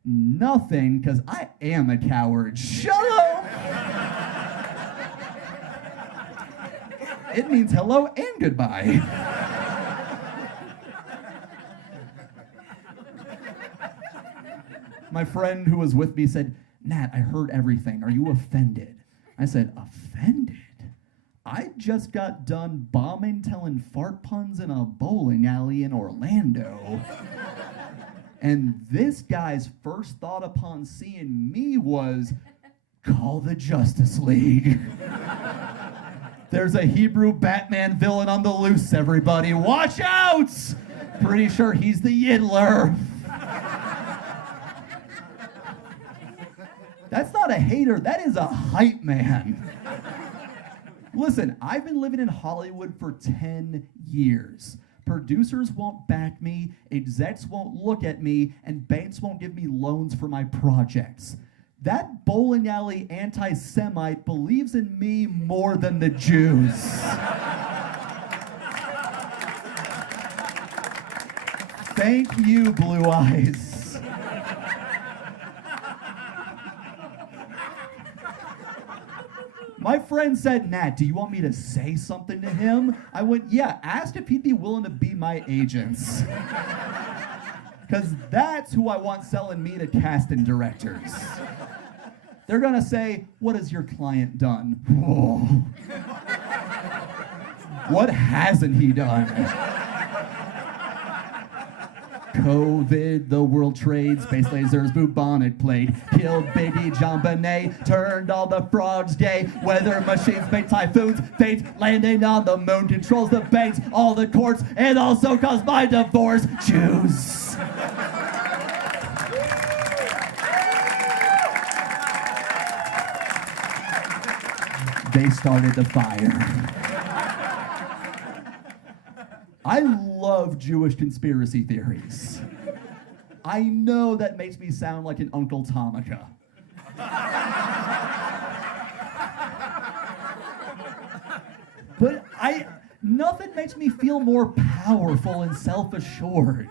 "Nothing, because I am a coward. Shalom!" It means hello and goodbye. My friend who was with me said, "Nat, I heard everything. Are you offended?" I said, "Offended? I I just got done bombing telling fart puns in a bowling alley in Orlando. And this guy's first thought upon seeing me was, call the Justice League. There's a Hebrew Batman villain on the loose, everybody. Watch out! Pretty sure he's the Yiddler. That's not a hater, that is a hype man. Listen, I've been living in Hollywood for 10 years. Producers won't back me, execs won't look at me, and banks won't give me loans for my projects. That bowling alley anti-Semite believes in me more than the Jews. Thank you, Blue Eyes. My friend said, Nat, do you want me to say something to him? I went, yeah, asked if he'd be willing to be my agents. Because that's who I want selling me to casting directors. They're gonna say, what has your client done? Whoa. What hasn't he done? COVID, the World Trade, space lasers, bubonic plague, killed Biggie, John Bonet, turned all the frogs gay, weather machines make typhoons, fate landing on the moon, controls the banks, all the courts, and also caused my divorce, Jews. They started the fire. I love Jewish conspiracy theories. I know that makes me sound like an Uncle Tomica. But nothing makes me feel more powerful and self-assured.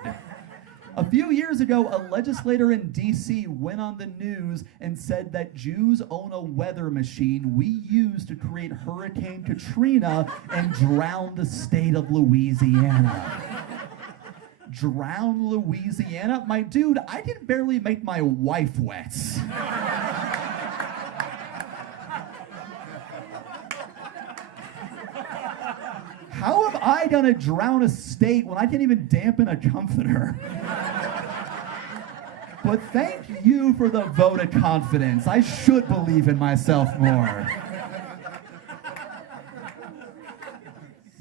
A few years ago, a legislator in D.C. went on the news and said that Jews own a weather machine we use to create Hurricane Katrina and drown the state of Louisiana. Drown Louisiana? My dude, I can barely make my wife wet. How am I gonna drown a state when I can't even dampen a comforter? But thank you for the vote of confidence. I should believe in myself more.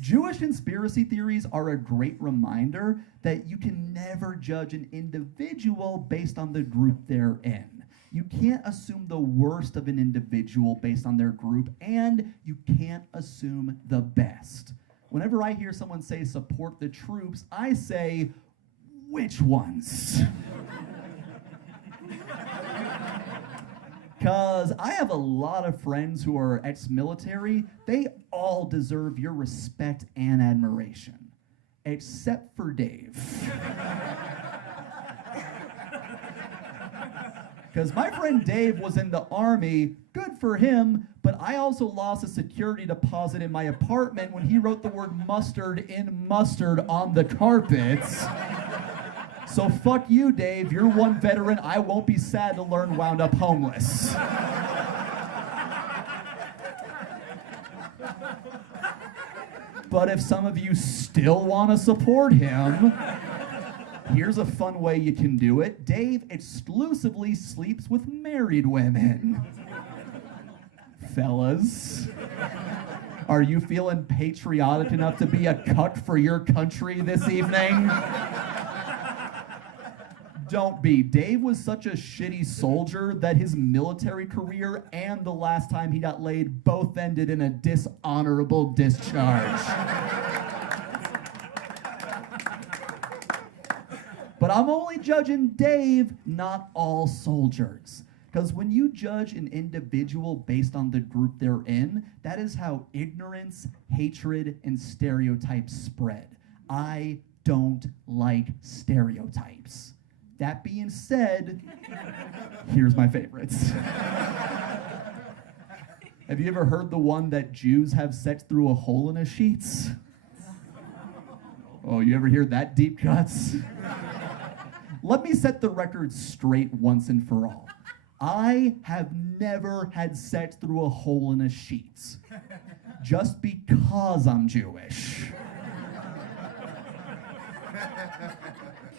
Jewish conspiracy theories are a great reminder that you can never judge an individual based on the group they're in. You can't assume the worst of an individual based on their group, and you can't assume the best. Whenever I hear someone say support the troops, I say, which ones? Because I have a lot of friends who are ex-military. They all deserve your respect and admiration, except for Dave. Because my friend Dave was in the Army, good for him, but I also lost a security deposit in my apartment when he wrote the word mustard in mustard on the carpets. So fuck you, Dave. You're one veteran I won't be sad to learn wound up homeless. But if some of you still want to support him, here's a fun way you can do it. Dave exclusively sleeps with married women. Fellas, are you feeling patriotic enough to be a cuck for your country this evening? Don't be. Dave was such a shitty soldier that his military career and the last time he got laid both ended in a dishonorable discharge. But I'm only judging Dave, not all soldiers. Because when you judge an individual based on the group they're in, that is how ignorance, hatred, and stereotypes spread. I don't like stereotypes. That being said, here's my favorites. Have you ever heard the one that Jews have sex through a hole in a sheets? Oh, you ever hear that deep cuts? Let me set the record straight once and for all. I have never had sex through a hole in a sheet. just because I'm Jewish.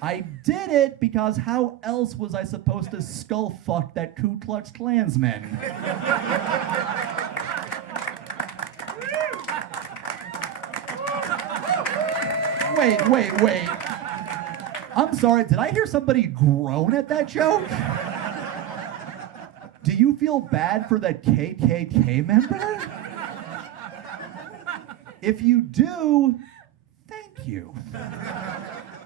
I did it because how else was I supposed to skull fuck that Ku Klux Klansman? Wait. I'm sorry, did I hear somebody groan at that joke? Do you feel bad for that KKK member? If you do, thank you.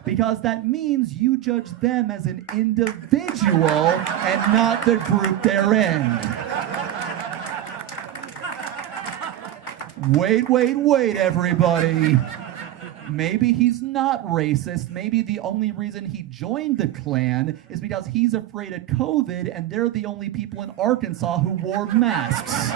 Because that means you judge them as an individual and not the group they're in. Wait, everybody. Maybe he's not racist. Maybe the only reason he joined the Klan is because he's afraid of COVID and they're the only people in Arkansas who wore masks.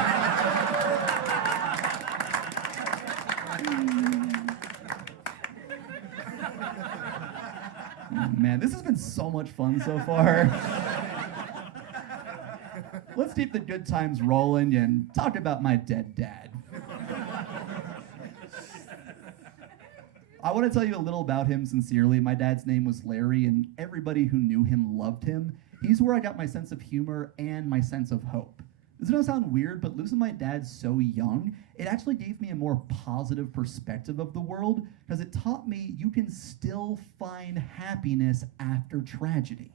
Man, this has been so much fun so far. Let's keep the good times rolling and talk about my dead dad. I want to tell you a little about him sincerely. My dad's name was Larry, and everybody who knew him loved him. He's where I got my sense of humor and my sense of hope. This is gonna sound weird, but losing my dad so young, it actually gave me a more positive perspective of the world, because it taught me you can still find happiness after tragedy.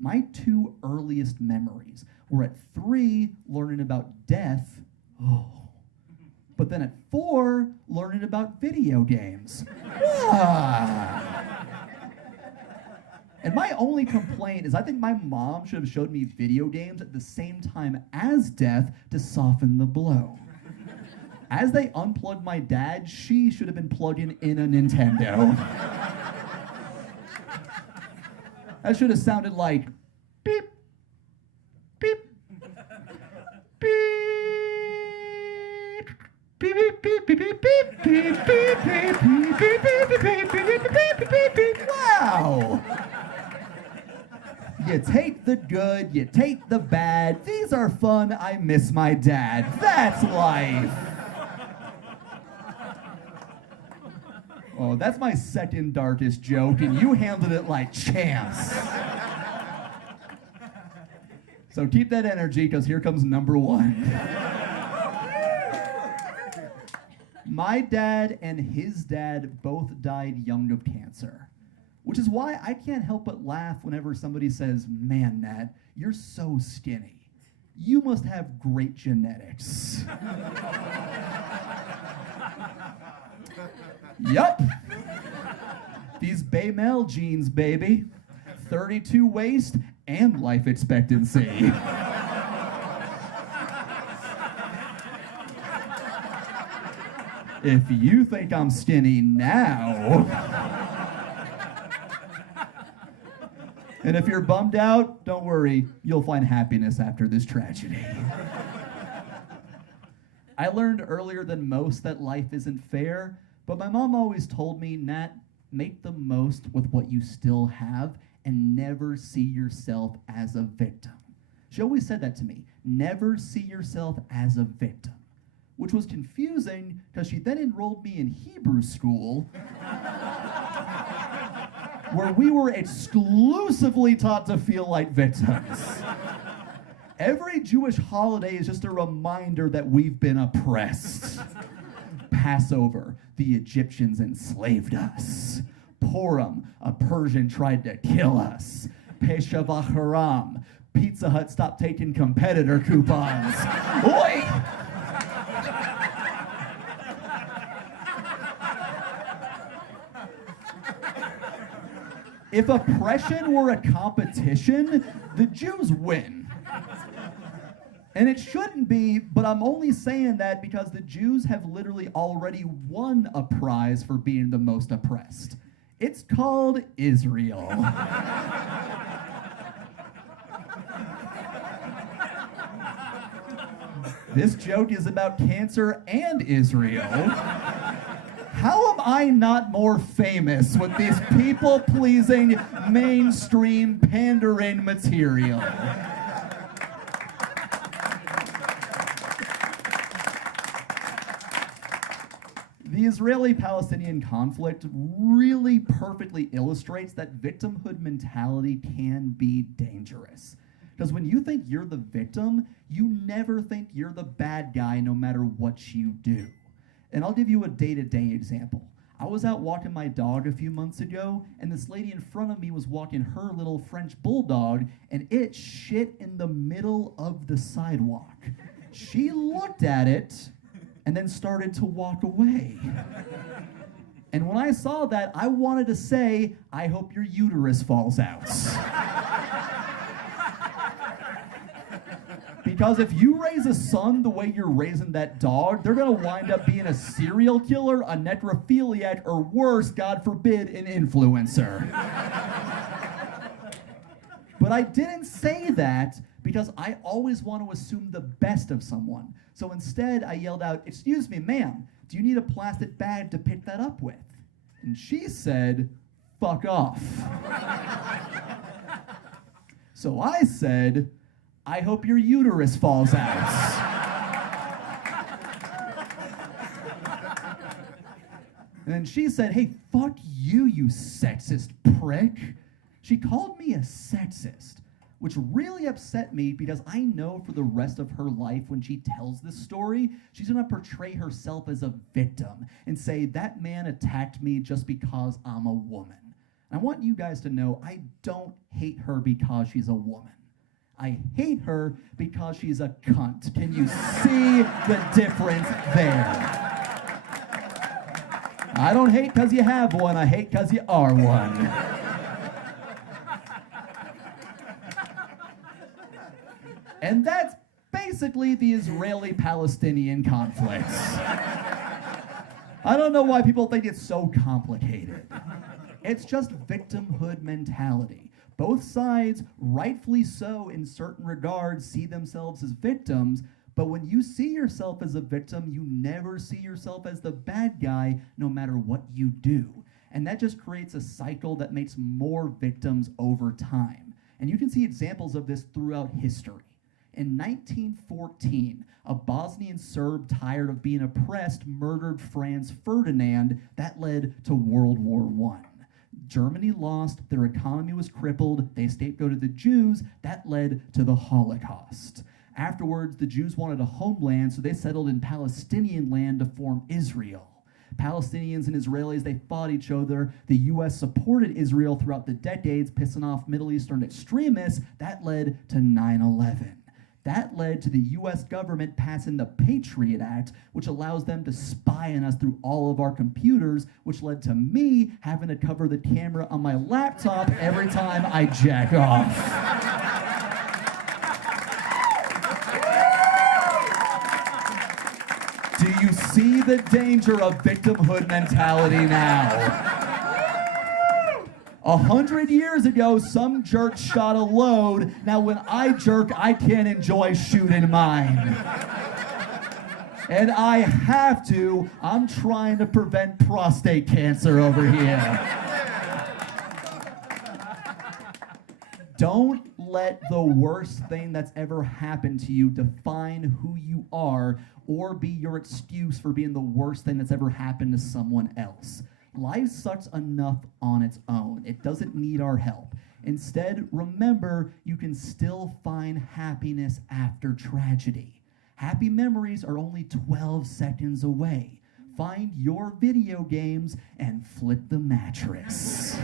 My two earliest memories were at 3, learning about death, but then at 4, learning about video games. And my only complaint is I think my mom should have showed me video games at the same time as death to soften the blow. As they unplugged my dad, she should have been plugging in a Nintendo. That should have sounded like beep, beep, beep. Wow! You take the good, you take the bad. These are fun. I miss my dad. That's life. Oh, that's my second darkest joke, and you handled it like champs. So keep that energy, because here comes number 1. My dad and his dad both died young of cancer, which is why I can't help but laugh whenever somebody says, "Man, Nat, you're so skinny. You must have great genetics." Yup. These Baimel genes, baby. 32 waist and life expectancy. If you think I'm skinny now, and if you're bummed out, don't worry, you'll find happiness after this tragedy. I learned earlier than most that life isn't fair, but my mom always told me, Nat, make the most with what you still have and never see yourself as a victim. She always said that to me, never see yourself as a victim. Which was confusing because she then enrolled me in Hebrew school where we were exclusively taught to feel like victims. Every Jewish holiday is just a reminder that we've been oppressed. Passover, the Egyptians enslaved us. Purim, a Persian tried to kill us. Pesha V'Haram, Pizza Hut stopped taking competitor coupons. Oi! If oppression were a competition, the Jews win. And it shouldn't be, but I'm only saying that because the Jews have literally already won a prize for being the most oppressed. It's called Israel. This joke is about cancer and Israel. How am I not more famous with these people-pleasing, mainstream, pandering material? The Israeli-Palestinian conflict really perfectly illustrates that victimhood mentality can be dangerous. Because when you think you're the victim, you never think you're the bad guy no matter what you do. And I'll give you a day-to-day example. I was out walking my dog a few months ago, and this lady in front of me was walking her little French bulldog, and it shit in the middle of the sidewalk. She looked at it, and then started to walk away. And when I saw that, I wanted to say, I hope your uterus falls out. Because if you raise a son the way you're raising that dog, they're gonna wind up being a serial killer, a necrophiliac, or worse, God forbid, an influencer. But I didn't say that because I always want to assume the best of someone. So instead, I yelled out, "Excuse me, ma'am, do you need a plastic bag to pick that up with?" And she said, "Fuck off." So I said, "I hope your uterus falls out." And then she said, "Hey, fuck you, you sexist prick." She called me a sexist, which really upset me because I know for the rest of her life when she tells this story, she's gonna portray herself as a victim and say, that man attacked me just because I'm a woman. And I want you guys to know I don't hate her because she's a woman. I hate her because she's a cunt. Can you see the difference there? I don't hate because you have one, I hate because you are one. And that's basically the Israeli-Palestinian conflict. I don't know why people think it's so complicated. It's just victimhood mentality. Both sides, rightfully so in certain regards, see themselves as victims, but when you see yourself as a victim, you never see yourself as the bad guy, no matter what you do. And that just creates a cycle that makes more victims over time. And you can see examples of this throughout history. In 1914, a Bosnian Serb tired of being oppressed murdered Franz Ferdinand. That led to World War I. Germany lost, their economy was crippled, they scapegoated the Jews, that led to the Holocaust. Afterwards, the Jews wanted a homeland, so they settled in Palestinian land to form Israel. Palestinians and Israelis, they fought each other. The US supported Israel throughout the decades, pissing off Middle Eastern extremists. That led to 9/11. That led to the US government passing the Patriot Act, which allows them to spy on us through all of our computers, which led to me having to cover the camera on my laptop every time I jack off. Do you see the danger of victimhood mentality now? 100 years ago, some jerk shot a load. Now when I jerk, I can't enjoy shooting mine. And I have to. I'm trying to prevent prostate cancer over here. Don't let the worst thing that's ever happened to you define who you are or be your excuse for being the worst thing that's ever happened to someone else. Life sucks enough on its own. It doesn't need our help. Instead, remember, you can still find happiness after tragedy. Happy memories are only 12 seconds away. Find your video games and flip the mattress.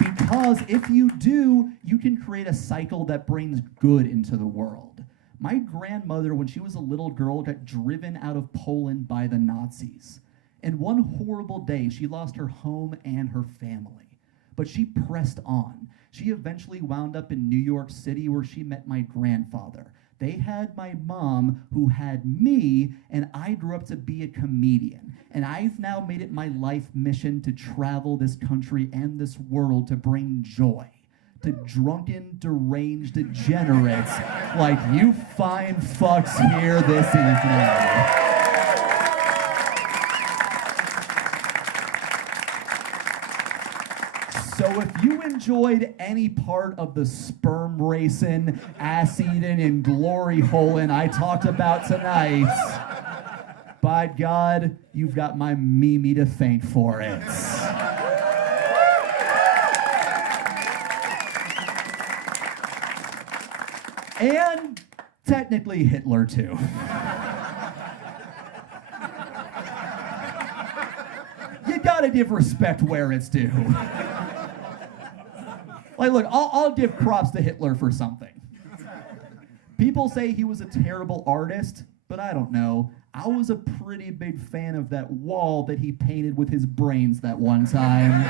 Because if you do, you can create a cycle that brings good into the world. My grandmother, when she was a little girl, got driven out of Poland by the Nazis. And one horrible day, she lost her home and her family. But she pressed on. She eventually wound up in New York City where she met my grandfather. They had my mom, who had me, and I grew up to be a comedian. And I've now made it my life mission to travel this country and this world to bring joy to drunken, deranged degenerates like you fine fucks here this evening. So if you enjoyed any part of the sperm racing, ass eating, and glory holing I talked about tonight, by God, you've got my Mimi to thank for it. And technically Hitler too. You gotta give respect where it's due. Like, look, I'll give props to Hitler for something. People say he was a terrible artist, but I don't know. I was a pretty big fan of that wall that he painted with his brains that one time.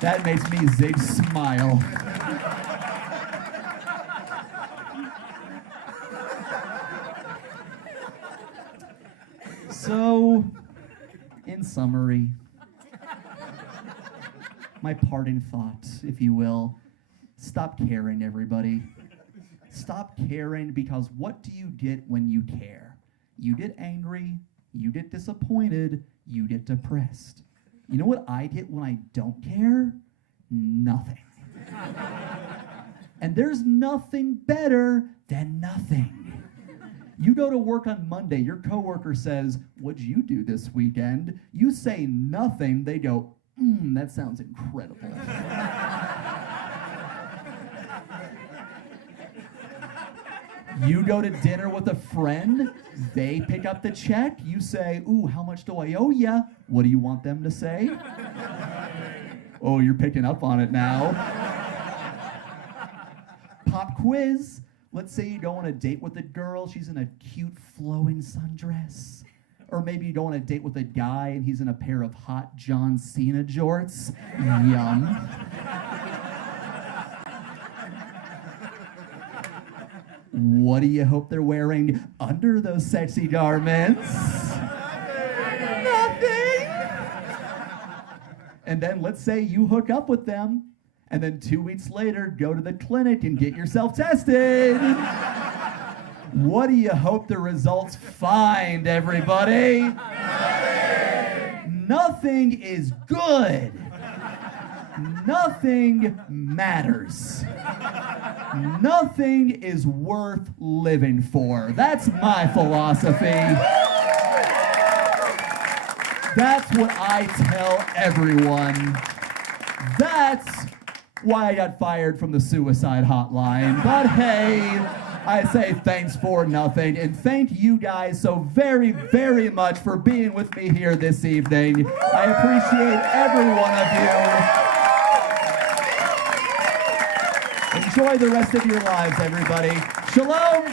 That makes me zig smile. So, in summary, my parting thought, if you will, stop caring, everybody. Stop caring, because what do you get when you care? You get angry, you get disappointed, you get depressed. You know what I get when I don't care? Nothing. And there's nothing better than nothing. You go to work on Monday, your coworker says, "What'd you do this weekend?" You say nothing, they go, that sounds incredible. You go to dinner with a friend, they pick up the check, you say, "Ooh, how much do I owe ya?" What do you want them to say? Oh, you're picking up on it now. Pop quiz. Let's say you go on a date with a girl, she's in a cute flowing sundress. Or maybe you go on a date with a guy and he's in a pair of hot John Cena jorts. Yum. What do you hope they're wearing under those sexy garments? Nothing. And then let's say you hook up with them, and then 2 weeks later, go to the clinic and get yourself tested. What do you hope the results find, everybody? Nothing. Nothing is good. Nothing matters. Nothing is worth living for. That's my philosophy. That's what I tell everyone. That's why I got fired from the suicide hotline. But hey, I say thanks for nothing, and thank you guys so very, very much for being with me here this evening. I appreciate every one of you. Enjoy the rest of your lives, everybody. Shalom.